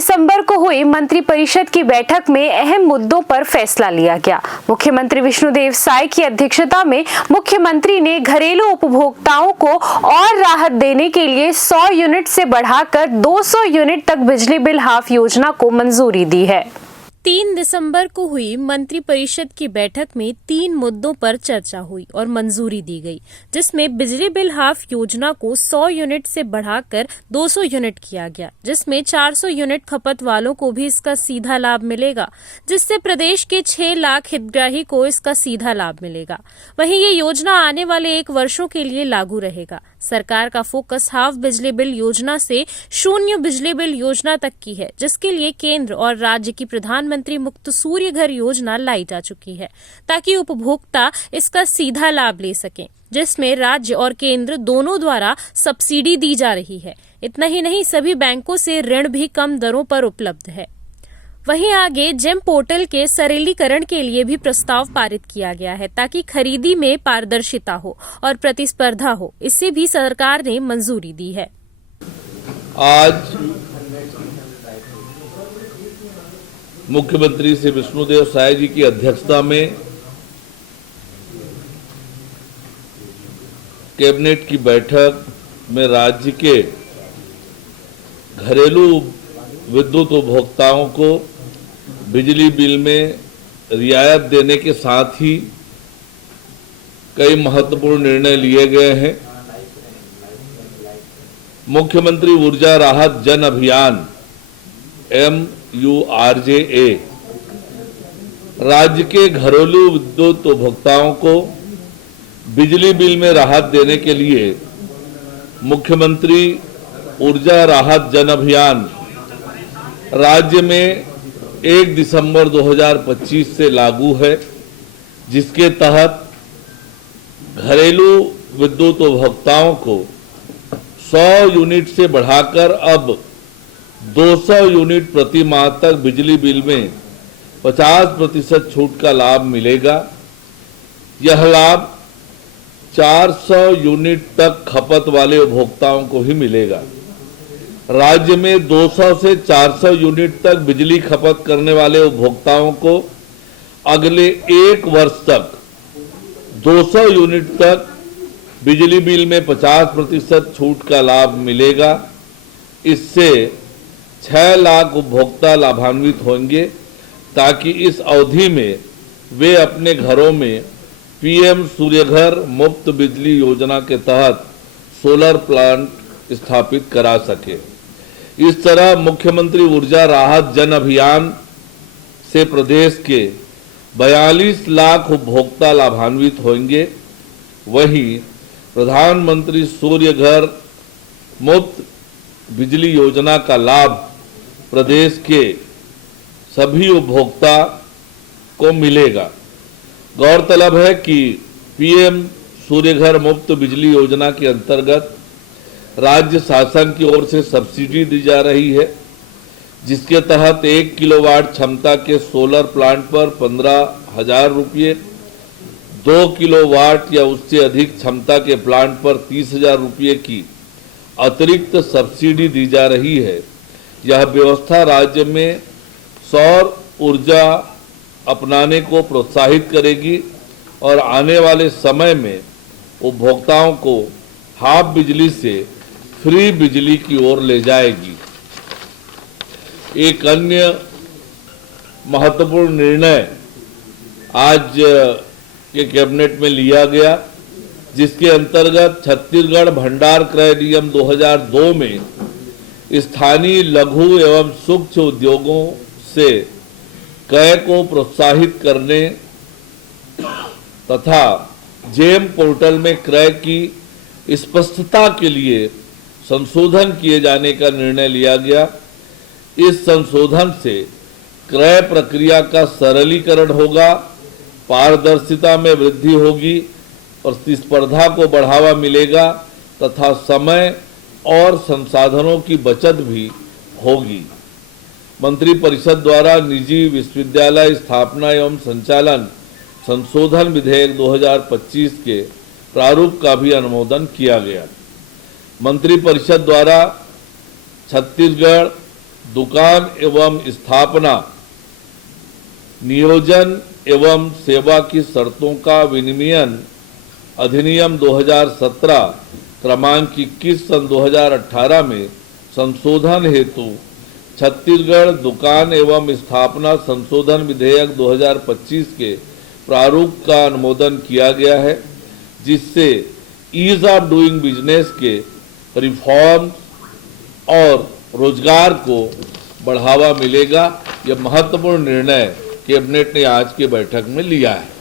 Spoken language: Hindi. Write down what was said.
दिसंबर को हुई मंत्रिपरिषद की बैठक में अहम मुद्दों पर फैसला लिया गया। मुख्यमंत्री विष्णुदेव साय की अध्यक्षता में मुख्यमंत्री ने घरेलू उपभोक्ताओं को और राहत देने के लिए 100 यूनिट से बढ़ाकर 200 यूनिट तक बिजली बिल हाफ योजना को मंजूरी दी है। 3 दिसंबर को हुई मंत्रिपरिषद की बैठक में 3 मुद्दों पर चर्चा हुई और मंजूरी दी गई, जिसमें बिजली बिल हाफ योजना को 100 यूनिट से बढ़ाकर 200 यूनिट किया गया, जिसमें 400 यूनिट खपत वालों को भी इसका सीधा लाभ मिलेगा, जिससे प्रदेश के 6 लाख हितग्राही को इसका सीधा लाभ मिलेगा। वहीं ये योजना आने वाले 1 वर्षों के लिए लागू रहेगा। सरकार का फोकस हाफ बिजली बिल योजना से शून्य बिजली बिल योजना तक की है, जिसके लिए केंद्र और राज्य की प्रधानमंत्री मुफ्त सूर्य घर योजना लाई जा चुकी है, ताकि उपभोक्ता इसका सीधा लाभ ले सकें, जिसमें राज्य और केंद्र दोनों द्वारा सब्सिडी दी जा रही है। इतना ही नहीं, सभी बैंकों से ऋण भी कम दरों पर उपलब्ध है। वहीं आगे जेम पोर्टल के सरलीकरण के लिए भी प्रस्ताव पारित किया गया है, ताकि खरीदी में पारदर्शिता हो और प्रतिस्पर्धा हो। इससे भी सरकार ने मंजूरी दी है। आज मुख्यमंत्री श्री विष्णुदेव साय जी की अध्यक्षता में कैबिनेट की बैठक में राज्य के घरेलू विद्युत उपभोक्ताओं को बिजली बिल में रियायत देने के साथ ही कई महत्वपूर्ण निर्णय लिए गए हैं। मुख्यमंत्री ऊर्जा राहत जन अभियान MURJA राज्य के घरेलू विद्युत उपभोक्ताओं को बिजली बिल में राहत देने के लिए मुख्यमंत्री ऊर्जा राहत जन अभियान राज्य में 1 दिसंबर 2025 से लागू है, जिसके तहत घरेलू विद्युत उपभोक्ताओं को 100 यूनिट से बढ़ाकर अब 200 यूनिट प्रति माह तक बिजली बिल में 50% छूट का लाभ मिलेगा। यह लाभ 400 यूनिट तक खपत वाले उपभोक्ताओं को भी मिलेगा। राज्य में 200 से 400 यूनिट तक बिजली खपत करने वाले उपभोक्ताओं को अगले 1 वर्ष तक 200 यूनिट तक बिजली बिल में 50% छूट का लाभ मिलेगा। इससे 6 लाख उपभोक्ता लाभान्वित होंगे, ताकि इस अवधि में वे अपने घरों में PM सूर्यघर मुफ्त बिजली योजना के तहत सोलर प्लांट स्थापित करा सके। इस तरह मुख्यमंत्री ऊर्जा राहत जन अभियान से प्रदेश के 42 लाख उपभोक्ता लाभान्वित होंगे। वहीं प्रधानमंत्री सूर्य घर मुफ्त बिजली योजना का लाभ प्रदेश के सभी उपभोक्ता को मिलेगा। गौरतलब है कि PM सूर्यघर मुफ्त बिजली योजना के अंतर्गत राज्य शासन की ओर से सब्सिडी दी जा रही है, जिसके तहत 1 किलोवाट क्षमता के सोलर प्लांट पर 15,000 रुपये, 2 किलोवाट या उससे अधिक क्षमता के प्लांट पर 30,000 रुपये की अतिरिक्त सब्सिडी दी जा रही है। यह व्यवस्था राज्य में सौर ऊर्जा अपनाने को प्रोत्साहित करेगी और आने वाले समय में उपभोक्ताओं को हाफ बिजली से फ्री बिजली की ओर ले जाएगी। एक अन्य महत्वपूर्ण निर्णय आज के कैबिनेट में लिया गया, जिसके अंतर्गत छत्तीसगढ़ भंडार क्रय नियम 2002 में स्थानीय लघु एवं सूक्ष्म उद्योगों से क्रय को प्रोत्साहित करने तथा जेम पोर्टल में क्रय की स्पष्टता के लिए संशोधन किए जाने का निर्णय लिया गया। इस संशोधन से क्रय प्रक्रिया का सरलीकरण होगा, पारदर्शिता में वृद्धि होगी, प्रतिस्पर्धा को बढ़ावा मिलेगा तथा समय और संसाधनों की बचत भी होगी। मंत्रिपरिषद द्वारा निजी विश्वविद्यालय स्थापना एवं संचालन संशोधन विधेयक 2025 के प्रारूप का भी अनुमोदन किया गया। मंत्रिपरिषद द्वारा छत्तीसगढ़ दुकान एवं स्थापना, नियोजन एवं सेवा की शर्तों का विनियमन अधिनियम 2017 क्रमांक 21 सन 2018 में संशोधन हेतु छत्तीसगढ़ दुकान एवं स्थापना संशोधन विधेयक 2025 के प्रारूप का अनुमोदन किया गया है, जिससे ईज ऑफ डूइंग बिजनेस के रिफॉर्म और रोजगार को बढ़ावा मिलेगा। यह महत्वपूर्ण निर्णय कैबिनेट ने आज की बैठक में लिया है।